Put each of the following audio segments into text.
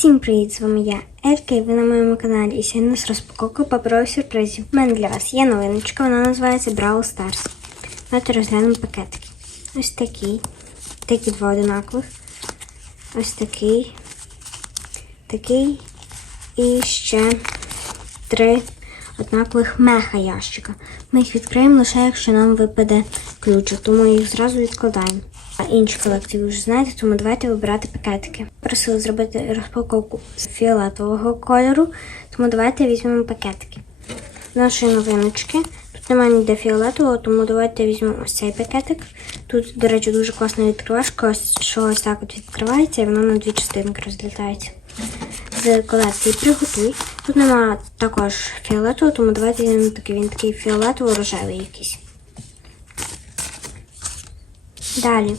Всім привіт, з вами я, Елька, і ви на моєму каналі. І сьогодні у нас розпаковка паперових сюрпризів. У мене для вас є новиночка, вона називається Brawl Stars. Давайте розглянемо пакетики. Ось такий. Такі два одинакових. Ось такий. Такий. І ще три однакових меха ящика. Ми їх відкриємо лише, якщо нам випаде ключик, тому їх зразу відкладаємо. Інші колекції ви вже знаєте, тому давайте вибирати пакетики. Просили зробити розпаковку з фіолетового кольору, тому давайте візьмемо пакетики. Нашої новиночки. Тут немає ніде фіолетового, тому давайте візьмемо ось цей пакетик. Тут, до речі, дуже класна відкривашка, що ось так от відкривається і воно на дві частинки розлітається. З колекції приготуй. Тут немає також фіолетового, тому давайте візьмемо такий він такий фіолетово-рожевий якийсь. Далі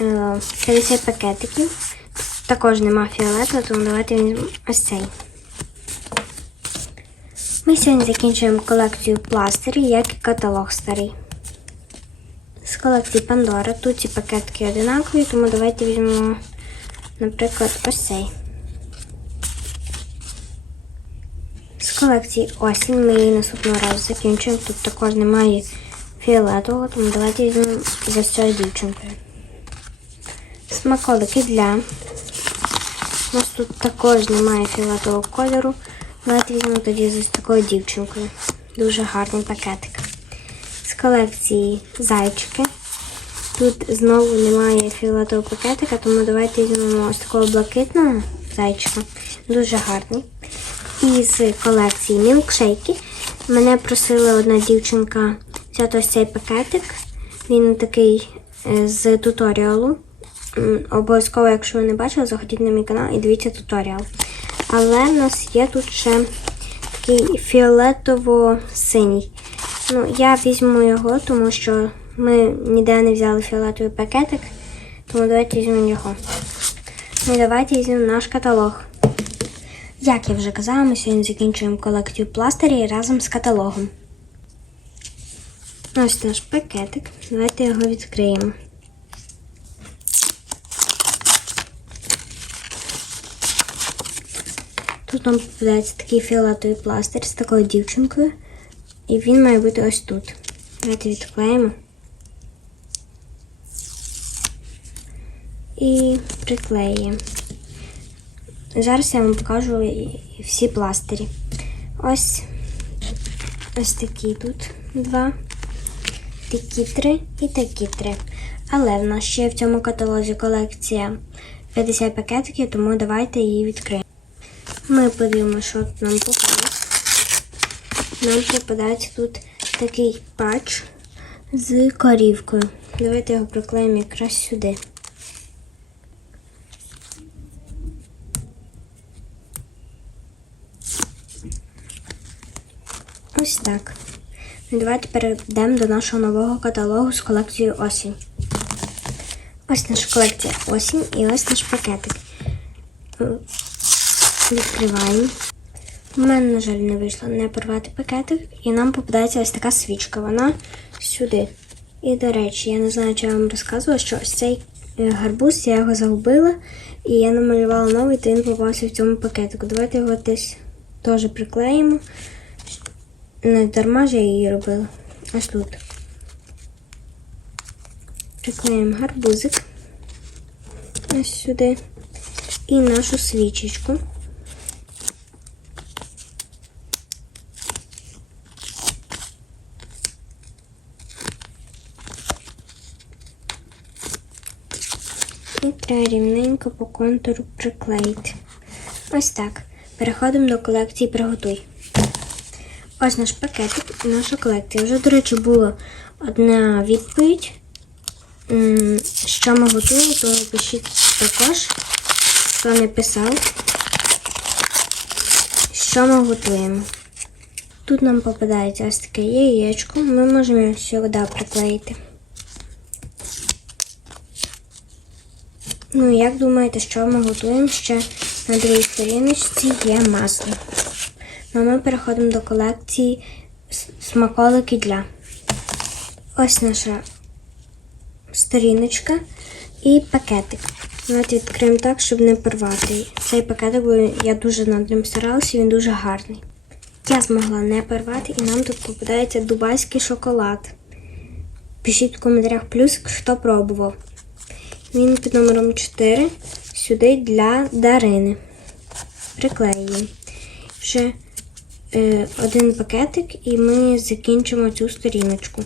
е, 50 пакетиків. Також нема фіолетового, тому давайте візьмемо ось цей. Ми сьогодні закінчуємо колекцію пластирів, як і каталог старий. З колекції Пандора. Тут ці пакетки одинакові, тому давайте візьмемо, наприклад, ось цей. З колекції осінь ми її наступного разу закінчуємо. Тут також немає фіолетового, тому давайте візьмемо за цією дівчинкою. Смаколики для. У нас тут також немає фіолетового кольору. Давайте візьмемо тоді з ось такою дівчинкою. Дуже гарний пакетик. З колекції зайчики. Тут знову немає фіолетового пакетика, тому давайте візьмемо ось такого блакитного зайчика. Дуже гарний. І з колекції мілкшейки. Мене просила одна дівчинка взяти ось цей пакетик. Він такий е, з туторіалу. Обов'язково, якщо ви не бачили, заходіть на мій канал і дивіться туторіал. Але в нас є тут ще такий фіолетово-синій. Ну, я візьму його, тому що ми ніде не взяли фіолетовий пакетик, тому давайте візьмемо його. Ну давайте візьмемо наш каталог. Як я вже казала, ми сьогодні закінчуємо колекцію пластирів разом з каталогом. Ось наш пакетик. Давайте його відкриємо. Тут нам попадається такий фіолетовий пластир з такою дівчинкою. І він має бути ось тут. Давайте відклеїмо. І приклеїмо. Зараз я вам покажу всі пластирі. Ось ось такі тут два, такі три і такі три. Але в нас ще в цьому каталозі колекція 50 пакетиків, тому давайте її відкриємо. Ми подивимося, що нам попалось. Нам попадається тут такий патч з корівкою. Давайте його приклеїмо якраз сюди. Ось так. Давайте перейдемо до нашого нового каталогу з колекцією осінь. Ось наша колекція осінь і ось наш пакетик. Відкриваємо. У мене, на жаль, не вийшло не порвати пакетик, і нам попадається ось така свічка. Вона сюди. І, до речі, я не знаю, чи я вам розказувала, що ось цей е, гарбуз я його загубила, і я намалювала новий, то він попався в цьому пакетику. Давайте його десь теж приклеїмо. Не дарма ж я її робила. Ось тут. Приклеїмо гарбузик. Ось сюди. І нашу свічечку. І треба рівненько по контуру приклеїти. Ось так. Переходимо до колекції Приготуй. Ось наш пакетик і наша колекція. Вже, до речі, була одна відповідь. Що ми готуємо, то пишіть також, хто не писав, що ми готуємо. Тут нам попадається ось таке яєчко. Ми можемо його сюди приклеїти. Ну, як думаєте, що ми готуємо? Ще на другій сторіночці є масло. Ну, ми переходимо до колекції смаколики для. Ось наша сторіночка і пакетик. Давайте відкриємо так, щоб не порвати. Цей пакетик, бо я дуже над ним старалася, він дуже гарний. Я змогла не порвати, і нам тут попадається дубайський шоколад. Пишіть в коментарях плюс, хто пробував. Він під номером 4 сюди для Дарини. Приклеюємо. Ще е, один пакетик, і ми закінчимо цю сторіночку.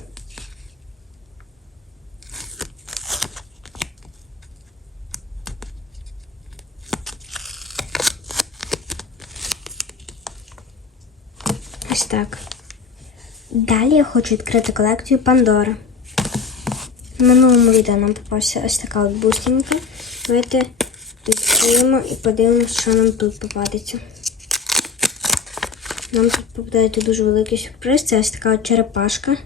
Ось так. Далі я хочу відкрити колекцію Пандора. В минулому відео нам попався ось така от бусинка. Давайте відкриємо і подивимося, що нам тут попадеться. Нам тут попадається дуже великий сюрприз. Це ось така черепашка.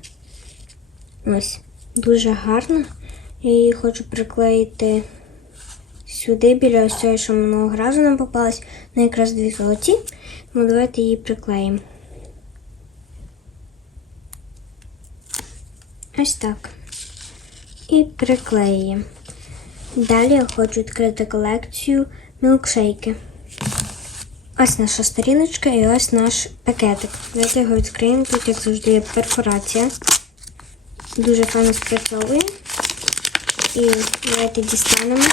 Ось. Дуже гарна. Я її хочу приклеїти сюди, біля ось цієї, що минулого разу нам попалась. Ну якраз дві золоті. Тому давайте її приклеїмо. Ось так. І приклеюємо. Далі я хочу відкрити колекцію мілкшейки. Ось наша сторіночка і ось наш пакетик. Давайте його відкриємо. Тут, як завжди, є перфорація. Дуже файно спрацьовує. І давайте дістанемо.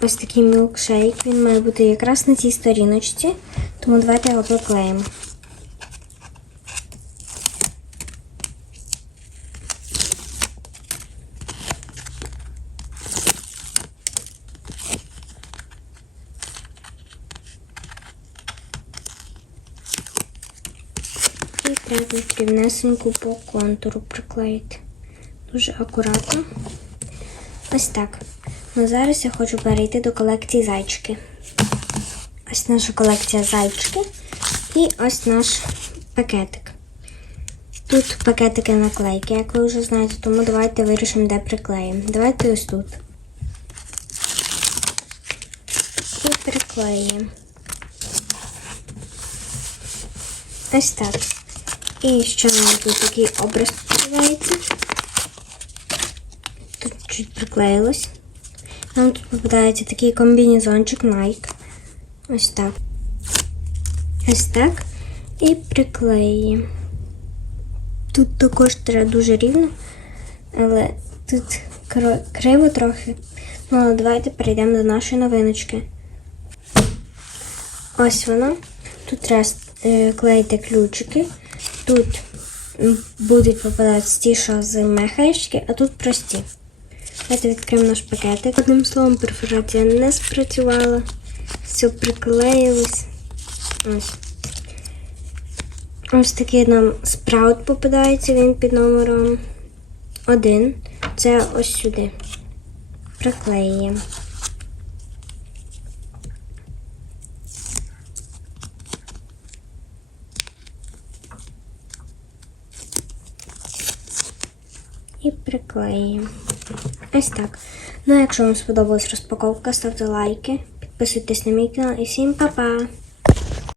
Ось такий мілкшейк. Він має бути якраз на цій сторіночці. Тому давайте його приклеїмо. Треба рівнесеньку по контуру приклеїти. Дуже акуратно. Ось так. Ну зараз я хочу перейти до колекції зайчики. Ось наша колекція зайчики. І ось наш пакетик. Тут пакетики наклейки, як ви вже знаєте, тому давайте вирішимо, де приклеїмо. Давайте ось тут. І приклеїмо. Ось так. І ще тут такий образ попадається. Тут чуть приклеїлось. Нам тут попадається такий комбінезончик Nike. Ось так. Ось так. І приклеїмо. Тут також треба дуже рівно, але тут криво трохи. Ну, але давайте перейдемо до нашої новиночки. Ось воно. Тут треба клеїти ключики. Тут будуть попадатися ті, що з мехаєчки, а тут прості. Давайте відкриємо наш пакетик. Одним словом, перфорація не спрацювала. Все приклеїлось. Ось. Ось такий нам спраут попадається, він під номером 1. Це ось сюди. Приклеюємо. І приклеїмо. Ось так. Ну, а якщо вам сподобалась розпаковка, ставте лайки, підписуйтесь на мій канал і всім па-па!